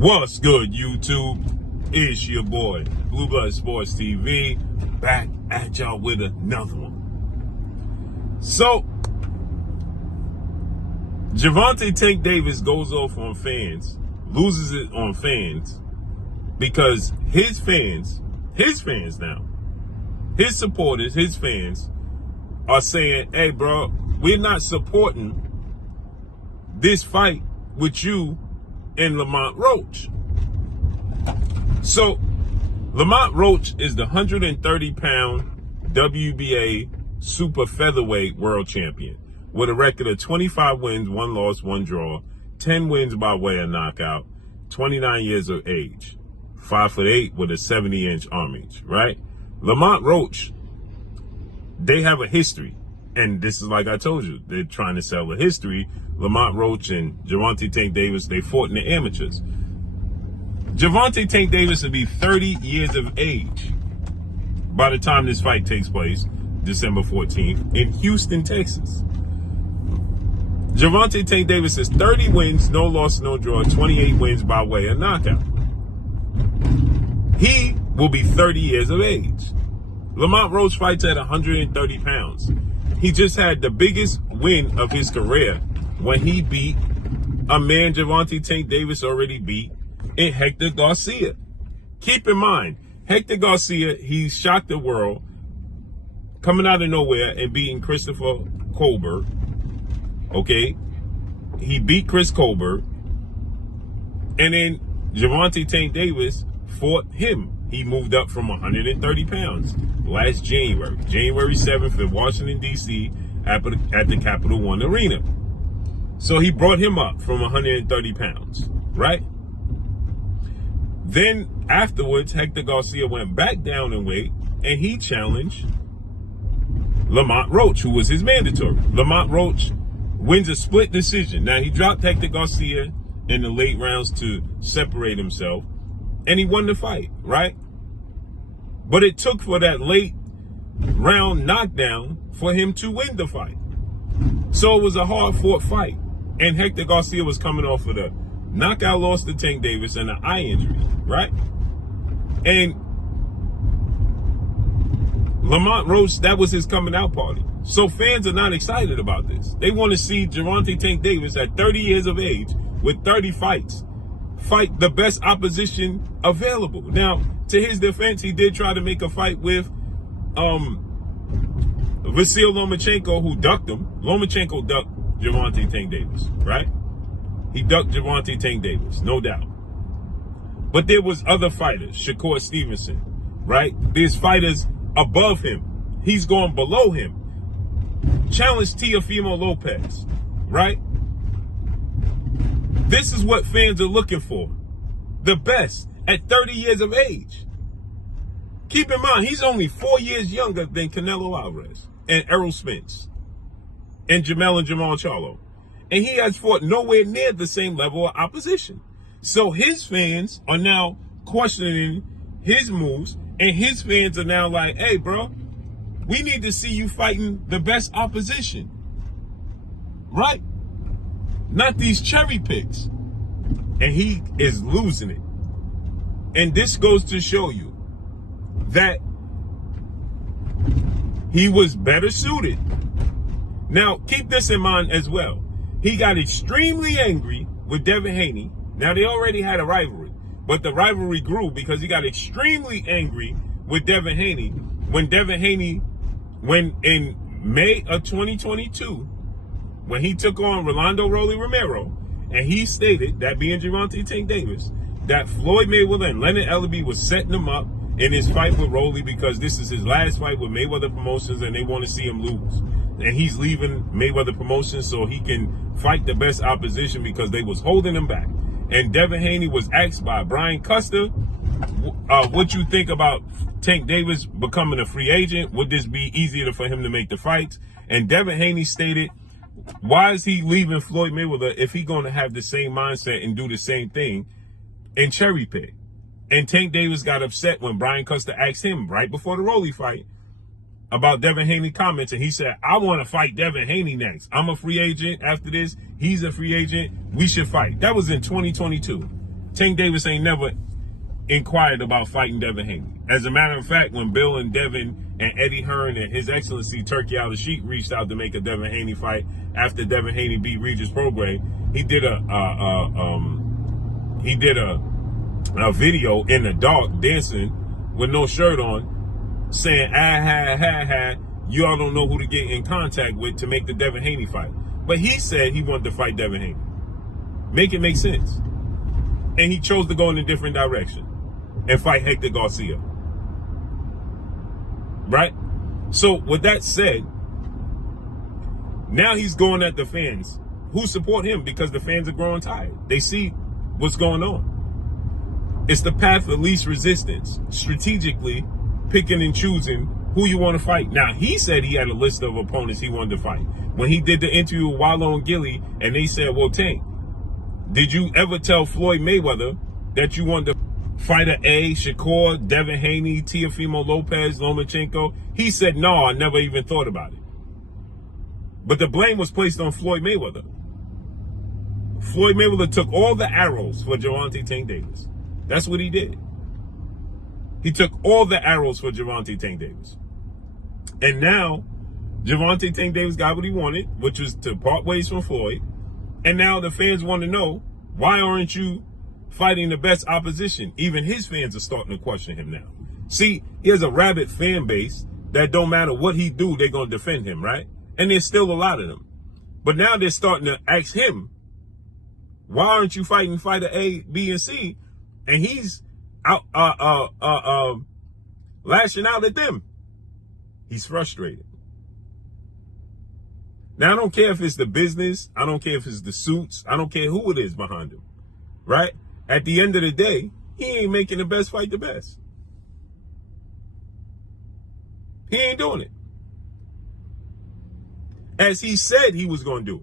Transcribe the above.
What's good, YouTube? It's your boy, Blue Blood Sports TV, back at y'all with another one. So, Gervonta Tank Davis goes off on fans, loses it on fans, because his fans now, his supporters, his fans are saying, hey bro, we're not supporting this fight with you and Lamont Roach. So, Lamont Roach is the 130-pound WBA super featherweight world champion with a record of 25 wins, 1 loss, 1 draw, 10 wins by way of knockout, 29 years of age, 5'8" with a 70-inch arm reach, right? Lamont Roach, they have a history. And this is like I told you, they're trying to sell a history. Lamont Roach and Gervonta Tank Davis, they fought in the amateurs. Gervonta Tank Davis will be 30 years of age by the time this fight takes place, December 14th, in Houston, Texas. Gervonta Tank Davis is 30 wins, no loss, no draw, 28 wins by way of knockout. He will be 30 years of age. Lamont Roach fights at 130 pounds. He just had the biggest win of his career when he beat a man Gervonta Tank Davis already beat in Hector Garcia. Keep in mind, Hector Garcia, he shocked the world coming out of nowhere and beating Christopher Colbert. Okay? He beat Chris Colbert. And then Gervonta Tank Davis fought him. He moved up from 130 pounds last January 7th in Washington, D.C. at the Capital One Arena. So he brought him up from 130 pounds, right? Then afterwards, Hector Garcia went back down in weight and he challenged Lamont Roach, who was his mandatory. Lamont Roach wins a split decision. Now, he dropped Hector Garcia in the late rounds to separate himself, and he won the fight, right? But it took for that late round knockdown for him to win the fight. So it was a hard-fought fight. And Hector Garcia was coming off of the knockout loss to Tank Davis and an eye injury, right? And Lamont Roach, that was his coming out party. So fans are not excited about this. They want to see Gervonta Tank Davis at 30 years of age with 30 fights fight the best opposition available. Now, to his defense, he did try to make a fight with Vasyl Lomachenko, who ducked him. Lomachenko ducked Gervonta Tank Davis, right? He ducked Gervonta Tank Davis, no doubt. But there was other fighters, Shakur Stevenson, right? There's fighters above him. He's going below him. Challenged Teofimo Lopez, right? This is what fans are looking for. The best at 30 years of age. Keep in mind, he's only 4 years younger than Canelo Alvarez and Errol Spence and Jamel and Jamal Charlo. And he has fought nowhere near the same level of opposition. So his fans are now questioning his moves, and his fans are now like, hey, bro, we need to see you fighting the best opposition. Right? Not these cherry picks. And he is losing it. And this goes to show you that he was better suited. Now, keep this in mind as well. He got extremely angry with Devin Haney. Now, they already had a rivalry, but the rivalry grew because he got extremely angry with Devin Haney when in May of 2022, when he took on Rolando Rolly Romero, and he stated, that being Gervonta Tank Davis, that Floyd Mayweather and Leonard Ellerbe was setting him up in his fight with Rolly because this is his last fight with Mayweather Promotions and they want to see him lose. And he's leaving Mayweather Promotions so he can fight the best opposition because they was holding him back. And Devin Haney was asked by Brian Custer, what you think about Tank Davis becoming a free agent? Would this be easier for him to make the fights? And Devin Haney stated, why is he leaving Floyd Mayweather if he's going to have the same mindset and do the same thing and cherry pick? And Tank Davis got upset when Brian Custer asked him right before the Rolly fight about Devin Haney comments, and he said, I want to fight Devin Haney next. I'm a free agent after this. He's a free agent. We should fight. That was in 2022. Tank Davis ain't never inquired about fighting Devin Haney. As a matter of fact, when Bill and Devin and Eddie Hearn and His Excellency Turkey Al Sheik reached out to make a Devin Haney fight after Devin Haney beat Regis Prograis, he did a video in the dark dancing with no shirt on, saying you all don't know who to get in contact with to make the Devin Haney fight. But he said he wanted to fight Devin Haney. Make it make sense. And he chose to go in a different direction and fight Hector Garcia. Right? So with that said, now he's going at the fans who support him because the fans are growing tired. They see what's going on. It's the path of least resistance, strategically picking and choosing who you want to fight. Now, he said he had a list of opponents he wanted to fight. When he did the interview with Wallow and Gilly, and they said, well, Tank, did you ever tell Floyd Mayweather that you wanted to fight A, Shakur, Devin Haney, Teofimo Lopez, Lomachenko? He said, no, I never even thought about it. But the blame was placed on Floyd Mayweather. Floyd Mayweather took all the arrows for Gervonta Tank Davis. That's what he did. He took all the arrows for Gervonta Tank Davis. And now, Gervonta Tank Davis got what he wanted, which was to part ways from Floyd. And now the fans want to know, why aren't you fighting the best opposition? Even his fans are starting to question him now. See, he has a rabid fan base that don't matter what he do, they're going to defend him, right? And there's still a lot of them. But now they're starting to ask him, why aren't you fighting fighter A, B, and C? And he's out lashing out at them. He's frustrated. Now, I don't care if it's the business. I don't care if it's the suits. I don't care who it is behind him, right? At the end of the day, he ain't making the best fight the best. He ain't doing it. As he said he was going to do it.